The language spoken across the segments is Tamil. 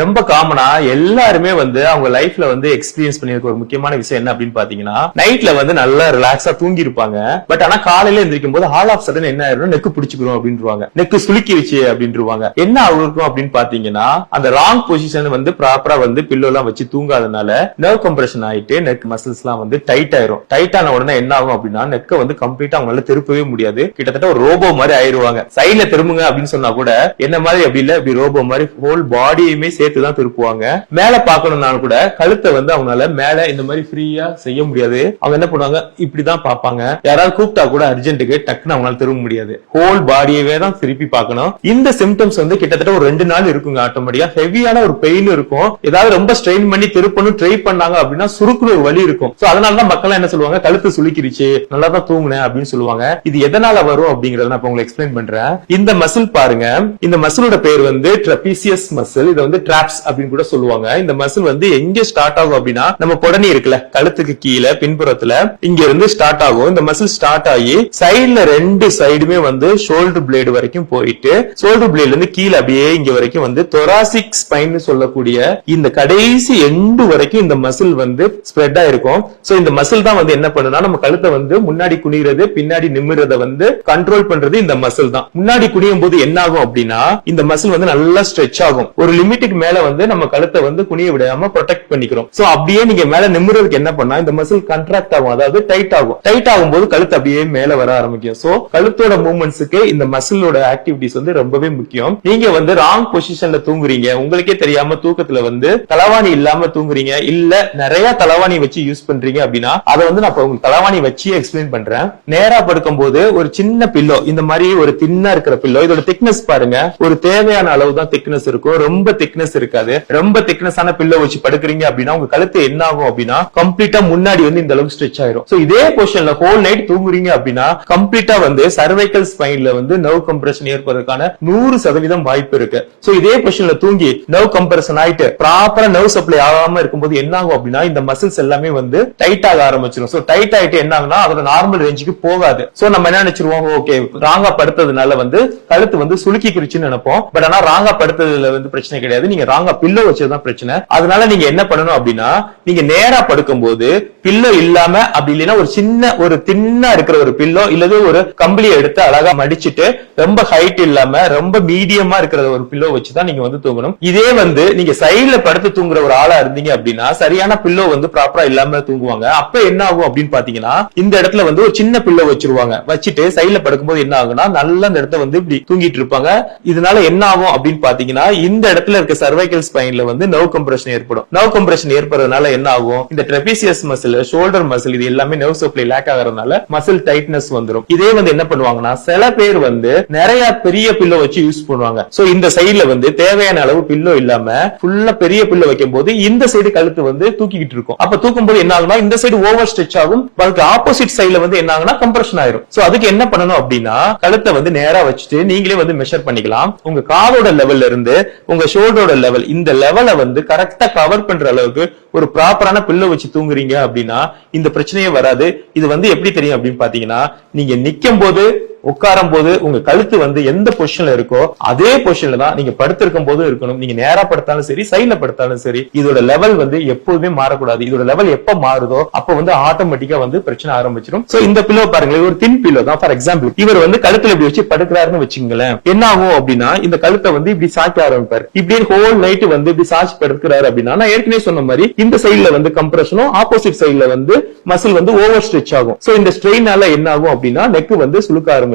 ரொம்ப காமனா எல்லாருமே வந்து அவங்க லைஃப்ல வந்து எக்ஸ்பீரியன்ஸ் பண்ணிருக்க ஒரு முக்கியமான விஷயம் என்ன அப்படின்னு பாத்தீங்கன்னா, நைட்ல வந்து நல்லா ரிலாக்ஸா தூங்கி இருப்பாங்க. பட் ஆனா காலையில எந்திரிக்கும் போது ஆல் ஆஃப் சடன் என்ன ஆயிரும், நெக்கு பிடிச்சுக்கிறோம் அப்படின்றாங்க, நெக்கு சுளுக்கிருச்சு அப்படின்றாங்க. என்ன ஆகும் அப்படின்னு பாத்தீங்கன்னா, அந்த ராங் பொசிஷன் வந்து ப்ராப்பரா வந்து பில்லோ எல்லாம் வச்சு தூங்காதனால நர்வ் கம்ப்ரஷன் ஆயிட்டு நெக் மசில்ஸ் எல்லாம் வந்து டைட் ஆயிரும். டைட் ஆன உடனே என்ன ஆகும் அப்படின்னா, நெக்க வந்து கம்ப்ளீட்டா அவங்களால திருப்பவே முடியாது. கிட்டத்தட்ட ஒரு ரோபோ மாதிரி ஆயிருவாங்க. சைட்ல திரும்புங்க அப்படின்னு சொன்னா கூட என்ன மாதிரி அப்படி இல்ல, இப்படி ரோபோ மாதிரி ஹோல் பாடியுமே சேர்த்துதான் திருப்புவாங்க. மேல பாக்கணும்னாலும் கூட கழுத்தை வந்து அவங்களால மேல இந்த மாதிரி ஃப்ரீயா செய்ய முடியாது. அவங்க என்ன பண்ணுவாங்க, இப்படிதான் பாப்பாங்க. யாராவது கூப்பிட்டா கூட அர்ஜென்ட்டுக்கு டக்குன்னு அவங்களால திரும்ப முடியாது. ஹோல் பாடியவே தான் திருப்பி பார்க்கணும். இந்த சிம்டம்ஸ் வந்து கிட்டத்தட்ட ஒரு 2 நாள் இருக்குங்க. ஆட்டோமேட்டிக்கா ஹெவியான ஒரு பெயின் இருக்கும். ஏதாவது ரொம்ப ஸ்ட்ரெயின் பண்ணி திருப்பணும் ட்ரை பண்ணாங்க அப்படின்னா சுருக்குன்னு ஒரு வலி இருக்கும். சோ அதனாலதான் மக்கள் என்ன சொல்லுவாங்க, கழுத்து சுளுக்கிருச்சு, நல்லா தான் தூங்குனேன் அப்படின்னு சொல்லுவாங்க. இது எதனால வரும் அப்படிங்கறத நான் உங்களுக்கு எக்ஸ்பிளைன் பண்றேன். இந்த மசில் பாருங்க, இந்த மசிலோட பேர் வந்து ட்ரெபீசியஸ் மசில். இத வந்து டிராப்ஸ் அப்படின்னு கூட சொல்லுவாங்க. இந்த மசில் வந்து எங்க ஸ்டார்ட் ஆகும் அப்படின்னா, நம்ம கொடனி இருக்குல்ல, கழுத்துக்கு கீழே பின்புறத்துல இங்க இருந்து ஸ்டார்ட் ஆகும். இந்த மசில் ஸ்டார்ட் ஆகி சைடுல 2 சைடுமே வந்து ஷோல்டர் பிளேடு வரைக்கும் போயிட்டு, ஷோல்டர் பிளேட்ல இருந்து கீழே அப்படியே இங்க வரைக்கும் வந்து தொராசிக் ஸ்பைன் சொல்லக்கூடிய இந்த கடைசி எண்டு வரைக்கும் இந்த மசில் வந்து ஸ்ப்ரெட் ஆயிருக்கும். சோ இந்த மசில் தான் வந்து என்ன பண்ணுனா, நம்ம கழுத்தை வந்து முன்னாடி குனிறது பின்னாடி நிமிர்றத வந்து கண்ட்ரோல் பண்றது இந்த மசில் தான். முன்னாடி குனியும் போது என்ன ஆகும் அப்படின்னா, இந்த மசில் வந்து நல்லா ஸ்ட்ரெச் ஆகும். ஒரு லிமிட்டுக்கு மேல வந்து நம்ம கழுத்தை வந்து குனிய விடாம ப்ரொடெக்ட் பண்ணிக்கிறோம். சோ அப்படியே நீங்க மேல நிமிர்றதுக்கு என்ன பண்ணா, இந்த மசில் கண்ட்ராக்ட் ஆகும், அதாவது டைட் ஆகும். டைட் ஆகும்போது கழுத்து அப்படியே மேல வர ஆரம்பிக்கும். சோ கழுத்தோட மூவ்மெண்ட்ஸ்க்கு இந்த மசிலோட ஆக்டிவிட்டிஸ் வந்து ரொம்பவே முக்கியம். நீங்க வந்து ராங் பொசிஷன்ல தூங்குறீங்க, உங்களுக்கே தெரியாம தூக்கத்துல வந்து தலவாணி இல்லாம தூங்குறீங்க, இல்ல நிறைய தலவாணி வச்சு யூஸ் பண்றீங்க அப்படின்னா, அதை வந்து நான் உங்களுக்கு தலவாணி வச்சு எக்ஸ்பிளைன் பண்றேன். நேரா படுக்கும் போது ஒரு சின்ன பில்லோ, இந்த மாதிரி ஒரு தின்னா இருக்கிற பில்லோ, இதோட திக்னஸ் பாருங்க, ஒரு தேவையான அளவு தான் திக்னஸ் இருக்கும், ரொம்ப திக்னஸ் இருக்காது. ரொம்ப திக்னஸ் ஆன பில்லோ வச்சு படுக்கிறீங்க அப்படின்னா உங்க கழுத்து என்ன ஆகும் அப்படின்னா, கம்ப்ளீட்டா முன்னாடி வந்து இந்த அளவுக்கு ஸ்ட்ரெச் ஆயிரும். சோ இதே பொசிஷன்ல ஹோல் நைட் தூங்குறீங்க அப்படின்னா கம்ப்ளீட்டா வந்து சர்வைக்கல் ஸ்பைன்ல வந்து நர்வ் கம்ப்ரஷன் ஏற்படுறதுக்கான 100% வாய்ப்பு இருக்கு. சோ இதே பொசிஷன்ல தூங்கி நர்வ் கம்ப்ரஷன் ஆயிட்டு ப்ராப்பரா நர்வ் சப்ளை ஆகாம இருக்கும்போது என்ன ஆகும் அப்படின்னா, இந்த மசில்ஸ் எல்லாமே வந்து டைட் ஆக ஆரம்பிச்சிடும். சோ டைட் ஆயிட்டு என்ன ஆகுனா, அதோட நார்மல் ரேஞ்சுக்கு போகாது. சோ நம்ம என்ன நினைச்சிருவோம், ஓகே ராங்கா படுத்ததுனால வந்து கழுத்து வந்து சுளுக்கிருச்சுன்னு நினைப்போம். பட் ஆனா ராங்கா படுத்ததுல வந்து பிரச்சனை கிடையாது, நீங்க ராங்கா பில்லோ வச்சதுதான் பிரச்சனை. அதனால நீங்க என்ன பண்ணணும் அப்படின்னா, நீங்க நேரா படுக்கும்போது பில்லோ இல்லாம, அப்படி இல்லைன்னா ஒரு சின்ன ஒரு தின்னா இருக்கிற ஒரு பில்லோ இல்லது ஒரு கம்பளியை எடுத்து அழகா மடிச்சிட்டு, ரொம்ப ஹைட் இல்லாம ரொம்ப மீடியமா இருக்கிற ஒரு பில்லோ வச்சுதான் நீங்க வந்து தூங்கணும். இதே வந்து நீங்க சைடுல படுத்து தூங்குற ஒரு ஆளா இருந்தீங்க அப்படின்னா, சரியான பில்லோ வந்து ப்ராப்பரா இல்லாம தூங்குவாங்க. அப்ப என்ன ஆகும் அப்படின்னு பாத்தீங்கன்னா, இந்த இடத்துல வந்து ஒரு சின்ன பில்லோ வச்சிருவாங்க. வச்சுட்டு சைடுல படுக்கும்போது என்ன ஆகுனா, நல்லா இந்த இடத்த வந்து இப்படி தூங்கிட்டு இருப்பாங்க. இதனால என்ன ஆகும் அப்படின்னு பாத்தீங்கன்னா, இந்த இடத்துல இருக்க சர்வைக்கல் ஸ்பைன்ல வந்து நர்வ் கம்ப்ரஷன் ஏற்படும். நர்வ் கம்ப்ரஷன் ஏற்படுறதுனால என்ன ஆகும், இந்த ட்ரெபீசியஸ் மசில், ஷோல்டர் மசில், இது எல்லாமே நர்வ் சப்ளை லேக் ஆகிறதுனால மசில் டைட்னஸ் வந்துரும். இதே வந்து என்ன பண்ணுவாங்கன்னா, சில பேர் வந்து நிறைய பெரிய பில்லோ வச்சு யூஸ் பண்ணுவாங்க. சோ இந்த சைடுல வந்து தேவையான அளவு பில்லோ இல்லாம ஃபுல்லா பெரிய பில்லோ வைக்கும் போது இந்த சைடு கழுத்து வந்து தூக்கிக்கிட்டு இருக்கும். அப்ப தூக்கும் போது என்ன ஆகும்னா, இந்த சைடு ஓவர் ஸ்ட்ரெச் ஆகும், அதுக்கு ஆப்போசிட் சைடுல வந்து என்ன ஆகும்னா கம்ப்ரஷன் ஆயிரும். சோ அதுக்கு என்ன பண்ணணும் அப்படின்னா, கழுத்தை வந்து நேரா வச்சுட்டு நீங்களே வந்து மெஷர் பண்ணிக்கலாம். உங்க காலோட லெவல்ல இருந்து உங்க ஷோல்டரோட லெவல், இந்த லெவலை வந்து கரெக்டா கவர் பண்ற அளவுக்கு ஒரு ப்ராப்பரான பில்லோ வச்சு தூங்குறீங்க அப்படின்னா இந்த பிரச்சனையே வராது. இது வந்து எப்படி தெரியும் அப்படின்னு பாத்தீங்கன்னா, நீங்க நிக்கும் போது உட்காரும் போது உங்க கழுத்து வந்து எந்த பொசிஷன்ல இருக்கோ அதே பொசிஷன்ல தான் நீங்க படுத்திருக்கும் போது இருக்கணும். நீங்க நேரா படுத்தாலும் சரி, சைடுல படுத்தாலும் சரி, இதோட லெவல் வந்து எப்போதுமே மாறக்கூடாது. இதோட லெவல் எப்ப மாறுதோ அப்ப வந்து ஆட்டோமேட்டிக்கா வந்து பிரச்சனை ஆரம்பிச்சிடும். சோ இந்த பில்லோ பாருங்க, ஒரு தின் பில்லோ தான். ஃபார் எக்ஸாம்பிள் இவர் வந்து கழுத்துல இப்படி வச்சு படுக்கிறாருன்னு வச்சுங்களேன், என்ன ஆகும் அப்படின்னா, இந்த கழுத்தை வந்து இப்படி சாய்க்க ஆரம்பிப்பாரு. இப்படி ஹோல் நைட் வந்து இப்படி சாய்ச்சி படுக்கிறாரு அப்படின்னா, நான் ஏற்கனவே சொன்ன மாதிரி இந்த சைடுல வந்து கம்ப்ரஷனும், ஆப்போசிட் சைடுல வந்து மசில் வந்து ஓவர் ஸ்ட்ரெச் ஆகும். சோ இந்த ஸ்ட்ரெயினால என்ன ஆகும் அப்படின்னா, நெக் வந்து சுளுக்க ஆரம்பிச்சிடும்.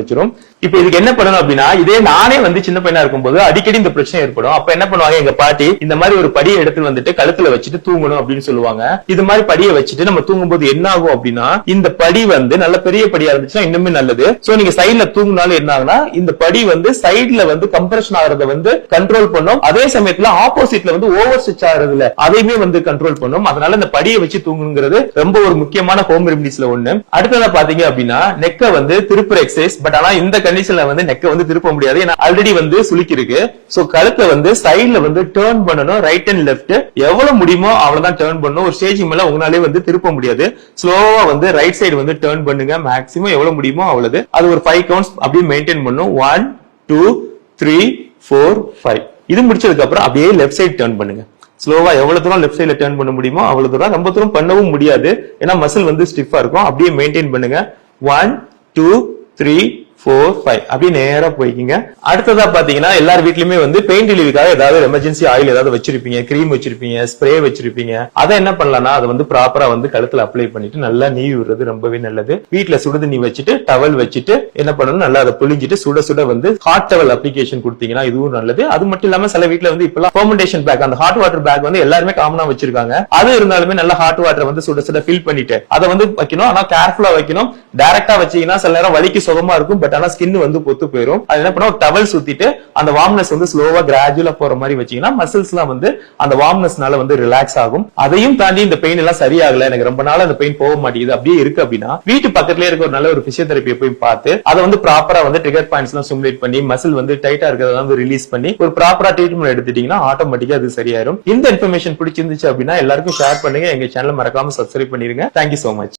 இப்ப இதுக்கு என்ன பண்ணணும் அப்படின்னா, இதே நானே வந்து சின்ன பையனா இருக்கும்போது அடிக்கடி இந்த பிரச்சனை ஏற்படும். அப்ப என்ன பண்ணுவாங்க, எங்க பாட்டி இந்த மாதிரி ஒரு படியை எடுத்து வந்துட்டு கழுத்துல வச்சுட்டு தூங்கணும் அப்படின்னு சொல்லுவாங்க. இது மாதிரி படியை வச்சுட்டு நம்ம தூங்கும்போது என்ன ஆகும் அப்படின்னா, இந்த படி வந்து நல்ல பெரிய படியா இருந்துச்சுன்னா இன்னுமே நல்லது. சோ நீங்க சைடுல தூங்கினாலும் என்ன ஆகுனா, இந்த படி வந்து சைடுல வந்து கம்ப்ரஷன் ஆகிறத வந்து கண்ட்ரோல் பண்ணும். அதே சமயத்துல ஆப்போசிட்ல வந்து ஓவர் ஸ்ட்ரெச் ஆகிறதுல அதையுமே வந்து கண்ட்ரோல் பண்ணும். அதனால இந்த படியை வச்சு தூங்குங்கிறது ரொம்ப ஒரு முக்கியமான ஹோம் ரெமிடிஸ்ல ஒண்ணு. அடுத்ததா பாத்தீங்க அப்படின்னா, நெக்க வந்து திருப்புற எக்ஸசைஸ். பட் ஆனா இந்த கண்டிஷன்ல வந்து நெக்க வந்து திருப்ப முடியாது, ஏன்னா ஆல்ரெடி வந்து சுளுக்கி இருக்கு. சோ கழுத்தை வந்து சைடுல வந்து டர்ன் பண்ணணும், ரைட் அண்ட் லெஃப்ட் எவ்வளவு முடியுமோ அவ்வளவுதான் டர்ன் பண்ணணும். ஒரு ஸ்டேஜ் மேல உங்களாலே வந்து திருப்ப முடியாது. ஸ்லோவா வந்து ரைட் சைடு வந்து டர்ன் பண்ணுங்க, மேக்ஸிமம் எவ்வளவு முடியுமோ அவ்வளவு. அது ஒரு 5 கவுண்ட்ஸ் அப்படியே மெயின்டைன் பண்ணும். 1 2 3 4 5 இது முடிச்சதுக்கு அப்புறம் அப்படியே லெஃப்ட் சைடு டர்ன் பண்ணுங்க. ஸ்லோவா எவ்வளவு தூரம் லெஃப்ட் சைட்ல டர்ன் பண்ண முடியுமோ அவ்வளவு தூரம். ரொம்ப தூரம் பண்ணவும் முடியாது, ஏன்னா மசில் வந்து ஸ்டிஃபா இருக்கும். அப்படியே மெயின்டைன் பண்ணுங்க. 1 2 3 4 5 அப்படியே நேரா போய்க்கிங்க. அடுத்ததா பாத்தீங்கன்னா எல்லார் வீட்லயுமே வந்து பெயின் ரிலீவுக்காக ஏதாவது எமர்ஜென்சி ஆயில் ஏதாவது வச்சிருப்பீங்க, கிரீம் வச்சிருப்பீங்க, ஸ்ப்ரே வச்சிருப்பீங்க. அதை என்ன பண்ணலாம்னா அதை வந்து ப்ராப்பரா வந்து கழுத்துல அப்ளை பண்ணிட்டு நல்லா நீவி விடுறது ரொம்பவே நல்லது. வீட்டுல சுடுதண்ணி வச்சுட்டு டவல் வச்சுட்டு என்ன பண்ணணும், நல்லா அதை புளிஞ்சிட்டு சுட சுட வந்து ஹாட் டவல் அப்ளிகேஷன் கொடுத்தீங்கன்னா இதுவும் நல்லது. அது மட்டும் இல்லாம சில வீட்டுல வந்து இப்பெல்லாம் ஃபெர்மெண்டேஷன் பேக், அந்த ஹாட் வாட்டர் பேக் வந்து எல்லாருமே காமனா வச்சிருக்காங்க. அது இருந்தாலுமே நல்லா ஹாட் வாட்டர் வந்து சுட சுட ஃபில் பண்ணிட்டு அதை வந்து வைக்கணும். ஆனா கேர்ஃபுல்லா வைக்கணும். டைரக்டா வச்சீங்கன்னா சில நேரம் வலிக்கு சுகமா இருக்கும், பட் ஆனா ஸ்கின் வந்து பொத்து போயிடும். அது என்ன பண்ண, டவல் சுத்திட்டு அந்த வார்ம்னஸ் வந்து ஸ்லோவா கிராஜுவலா போற மாதிரி வச்சீங்கன்னா மசில்ஸ் எல்லாம் வந்து அந்த வார்ம்னஸ்னால வந்து ரிலாக்ஸ் ஆகும். அதையும் தாண்டி இந்த பெயின் எல்லாம் சரியாகல, எனக்கு ரொம்ப நாள் அந்த பெயின் போக மாட்டேங்குது அப்படியே இருக்கு அப்படின்னா வீட்டு பக்கத்துலயே இருக்க ஒரு நல்ல ஒரு பிசியோதெரபியை போய் பார்த்து அதை வந்து ப்ராப்பரா வந்து ட்ரிகர் பாயிண்ட்ஸ் எல்லாம் ஸ்டிமுலேட் பண்ணி மசில் வந்து டைட்டா இருக்கிறத வந்து ரிலீஸ் பண்ணி ஒரு ப்ராப்பரா ட்ரீட்மெண்ட் எடுத்துட்டீங்கன்னா ஆட்டோமேட்டிக்கா அது சரியாயிரும். இந்த இன்ஃபர்மேஷன் பிடிச்சிருந்துச்சு அப்படின்னா எல்லாருக்கும் ஷேர் பண்ணுங்க. எங்க சேனல் மறக்காம சப்ஸ்கிரைப் பண்ணிருங்க. Thank you so much.